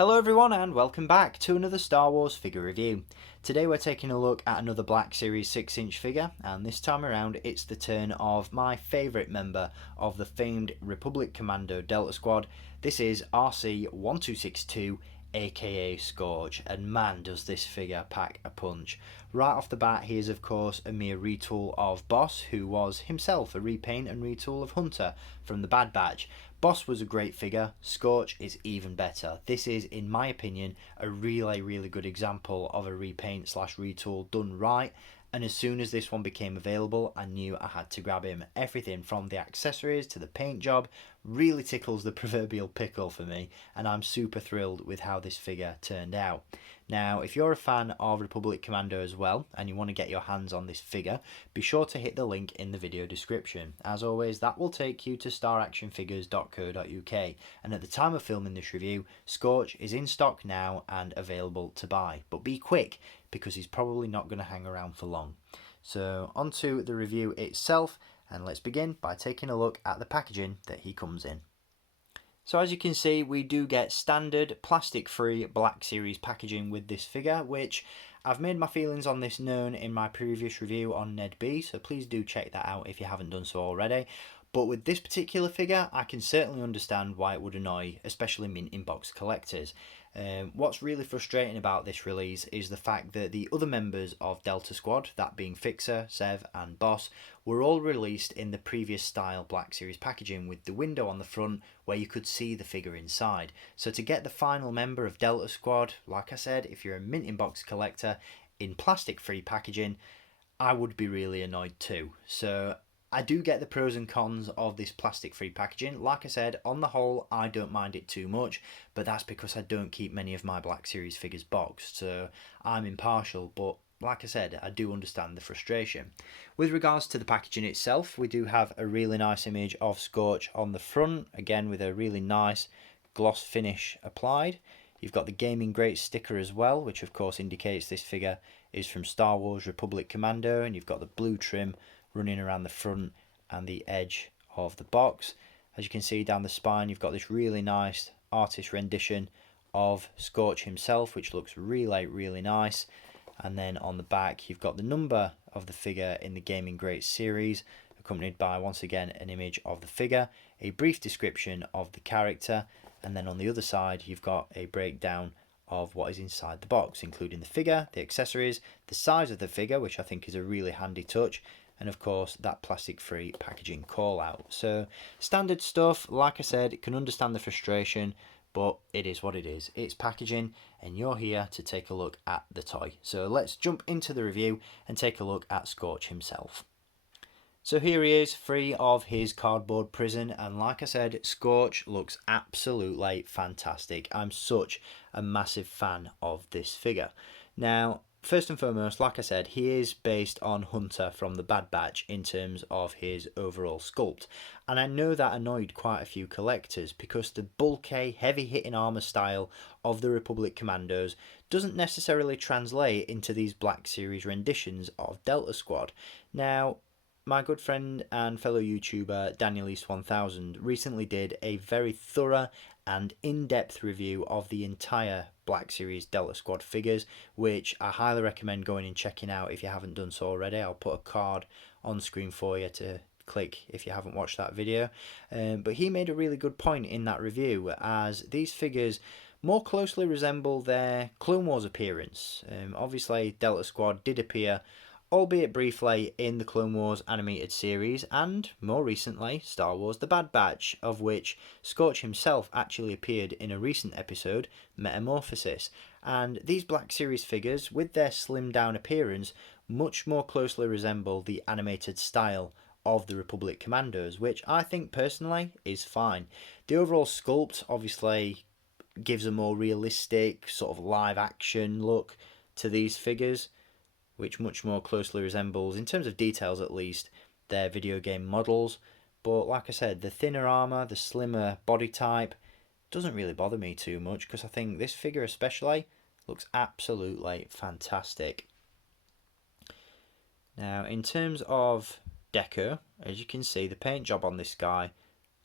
Hello everyone and welcome back to another Star Wars figure review. Today we're taking a look at another Black Series 6-inch figure, and this time around it's the turn of my favourite member of the famed Republic Commando Delta Squad. This is RC-1262, aka Scorch, and man does this figure pack a punch. Right off the bat he is of course a mere retool of Boss, who was himself a repaint and retool of Hunter from the Bad Batch. Boss was a great figure, Scorch is even better. This is, in my opinion, a really good example of a repaint slash retool done right, and as soon as this one became available I knew I had to grab him. Everything from the accessories to the paint job really tickles the proverbial pickle for me, and I'm super thrilled with how this figure turned out. Now, if you're a fan of Republic Commando as well, and you want to get your hands on this figure, be sure to hit the link in the video description. As always, that will take you to staractionfigures.co.uk, and at the time of filming this review, Scorch is in stock now and available to buy. But be quick, because he's probably not going to hang around for long. So, onto the review itself, and let's begin by taking a look at the packaging that he comes in. So as you can see, we do get standard plastic-free Black Series packaging with this figure, which I've made my feelings on this known in my previous review on Ned B, so please do check that out if you haven't done so already. But with this particular figure, I can certainly understand why it would annoy, especially mint inbox collectors. What's really frustrating about this release is the fact that the other members of Delta Squad, that being Fixer, Sev and Boss, were all released in the previous style Black Series packaging with the window on the front where you could see the figure inside. So to get the final member of Delta Squad, like I said, if you're a mint inbox collector, in plastic free packaging, I would be really annoyed too. So I do get the pros and cons of this plastic free packaging. Like I said, on the whole I don't mind it too much, but that's because I don't keep many of my Black Series figures boxed, so I'm impartial, but like I said, I do understand the frustration. With regards to the packaging itself, we do have a really nice image of Scorch on the front, again with a really nice gloss finish applied. You've got the Gaming Great sticker as well, which of course indicates this figure is from Star Wars Republic Commando, and you've got the blue trim running around the front and the edge of the box. As you can see down the spine, you've got this really nice artist rendition of Scorch himself, which looks really nice. And then on the back you've got the number of the figure in the Gaming Great series, accompanied by once again an image of the figure, a brief description of the character, and then on the other side you've got a breakdown of what is inside the box, including the figure, the accessories, the size of the figure, which I think is a really handy touch, and of course that plastic free packaging call out. So standard stuff, like I said, can understand the frustration, but it is what it is. It's packaging and you're here to take a look at the toy. So let's jump into the review and take a look at Scorch himself. So here he is, free of his cardboard prison, and like I said, Scorch looks absolutely fantastic. I'm such a massive fan of this figure. Now, first and foremost, like I said, he is based on Hunter from the Bad Batch in terms of his overall sculpt. And I know that annoyed quite a few collectors because the bulky, heavy-hitting armour style of the Republic Commandos doesn't necessarily translate into these Black Series renditions of Delta Squad. Now, my good friend and fellow YouTuber Daniel East 1000 recently did a very thorough and in-depth review of the entire Black Series Delta Squad figures, which I highly recommend going and checking out if you haven't done so already. I'll put a card on screen for you to click if you haven't watched that video. But he made a really good point in that review, as these figures more closely resemble their Clone Wars appearance. Obviously Delta Squad did appear, albeit briefly, in the Clone Wars animated series, and more recently Star Wars The Bad Batch, of which Scorch himself actually appeared in a recent episode, Metamorphosis. And these Black Series figures, with their slimmed down appearance, much more closely resemble the animated style of the Republic Commandos, which I think personally is fine. The overall sculpt obviously gives a more realistic sort of live action look to these figures, which much more closely resembles, in terms of details at least, their video game models. But like I said, the thinner armour, the slimmer body type, doesn't really bother me too much, because I think this figure especially looks absolutely fantastic. Now, in terms of deco, as you can see, the paint job on this guy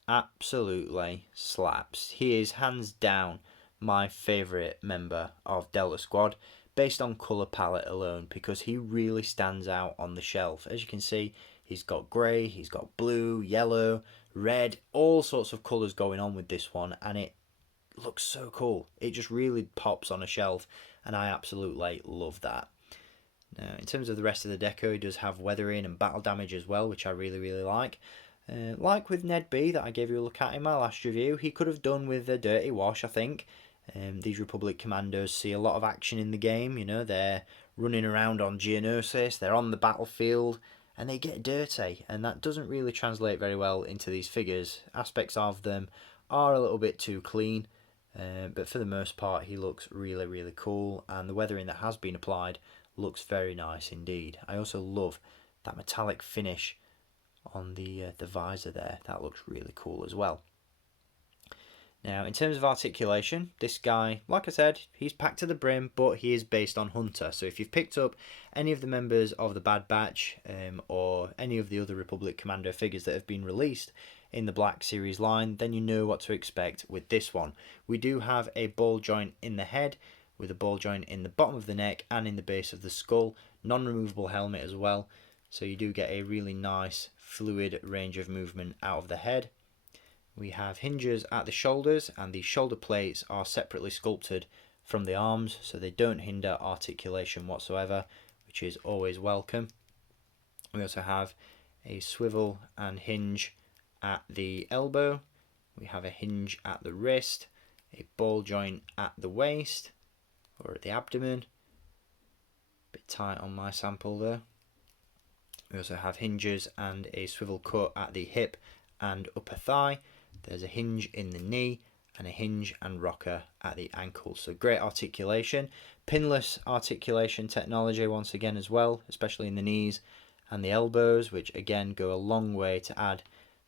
absolutely slaps. He is hands down my favourite member of Delta Squad based on colour palette alone, because he really stands out on the shelf. As you can see, he's got grey, he's got blue, yellow, red, all sorts of colours going on with this one, and it looks so cool. It just really pops on a shelf, and I absolutely love that. Now, in terms of the rest of the deco, he does have weathering and battle damage as well, which I really like. Like with Ned B that I gave you a look at in my last review, he could have done with a dirty wash, I think. These Republic Commandos see a lot of action in the game, you know, they're running around on Geonosis, they're on the battlefield, and they get dirty, and that doesn't really translate very well into these figures. Aspects of them are a little bit too clean, but for the most part he looks really cool, and the weathering that has been applied looks very nice indeed. I also love that metallic finish on the visor there. That looks really cool as well. Now, in terms of articulation, this guy, like I said, he's packed to the brim, but he is based on Hunter. So if you've picked up any of the members of the Bad Batch or any of the other Republic Commando figures that have been released in the Black Series line, then you know what to expect with this one. We do have a ball joint in the head, with a ball joint in the bottom of the neck and in the base of the skull. Non-removable helmet as well, so you do get a really nice fluid range of movement out of the head. We have hinges at the shoulders, and the shoulder plates are separately sculpted from the arms, so they don't hinder articulation whatsoever, which is always welcome. We also have a swivel and hinge at the elbow. We have a hinge at the wrist, a ball joint at the waist, or at the abdomen. Bit tight on my sample there. We also have hinges and a swivel cut at the hip and upper thigh. There's a hinge in the knee and a hinge and rocker at the ankle. So great articulation. Pinless articulation technology once again as well, especially in the knees and the elbows, which again go a long way to add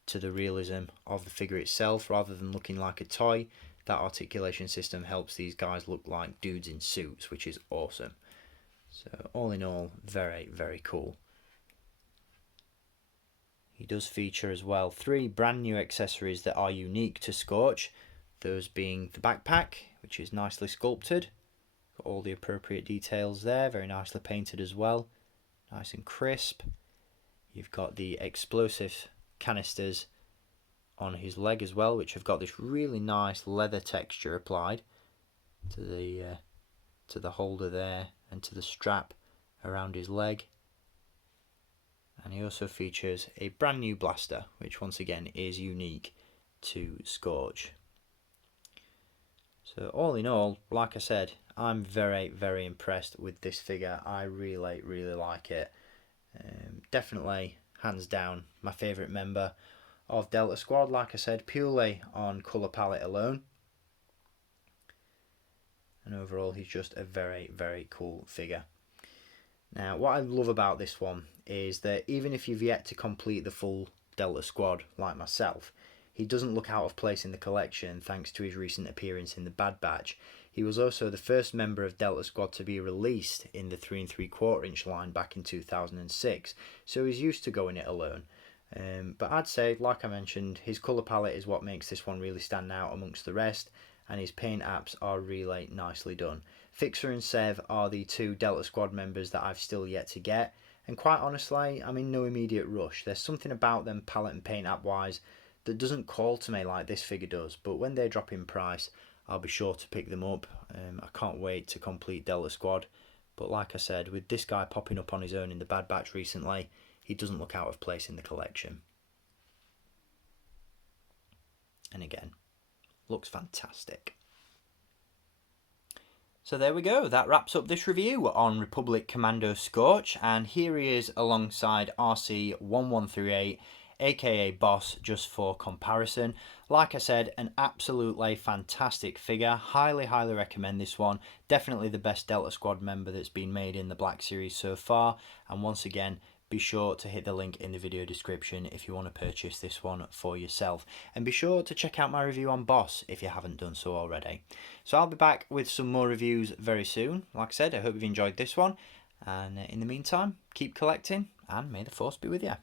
to the realism of the figure itself. Rather than looking like a toy, that articulation system helps these guys look like dudes in suits, which is awesome. So all in all, very cool. He does feature as well 3 brand new accessories that are unique to Scorch, those being the backpack, which is nicely sculpted, got all the appropriate details there, very nicely painted as well, nice and crisp. You've got the explosive canisters on his leg as well, which have got this really nice leather texture applied to the holder there and to the strap around his leg. And he also features a brand new blaster, which once again is unique to Scorch. So all in all, like I said, I'm very impressed with this figure. I really like it. Definitely, hands down, my favourite member of Delta Squad, like I said, purely on colour palette alone. And overall, he's just a very cool figure. Now, what I love about this one is that even if you've yet to complete the full Delta Squad, like myself, he doesn't look out of place in the collection thanks to his recent appearance in the Bad Batch. He was also the first member of Delta Squad to be released in the 3 3/4 inch line back in 2006, so he's used to going it alone. But I'd say, like I mentioned, his colour palette is what makes this one really stand out amongst the rest, and his paint apps are really nicely done. Fixer and Sev are the 2 Delta Squad members that I've still yet to get, and quite honestly, I'm in no immediate rush. There's something about them palette and paint app wise that doesn't call to me like this figure does, but when they drop in price, I'll be sure to pick them up. I can't wait to complete Delta Squad, but like I said, with this guy popping up on his own in the Bad Batch recently, he doesn't look out of place in the collection. And again, looks fantastic. So there we go, that wraps up this review on Republic Commando Scorch, and here he is alongside RC-1138, aka Boss, just for comparison. Like I said, an absolutely fantastic figure. Highly recommend this one. Definitely the best Delta Squad member that's been made in the Black Series so far, and once again, be sure to hit the link in the video description if you want to purchase this one for yourself. And be sure to check out my review on Boss if you haven't done so already. So I'll be back with some more reviews very soon. Like I said, I hope you've enjoyed this one. And in the meantime, keep collecting and may the Force be with you.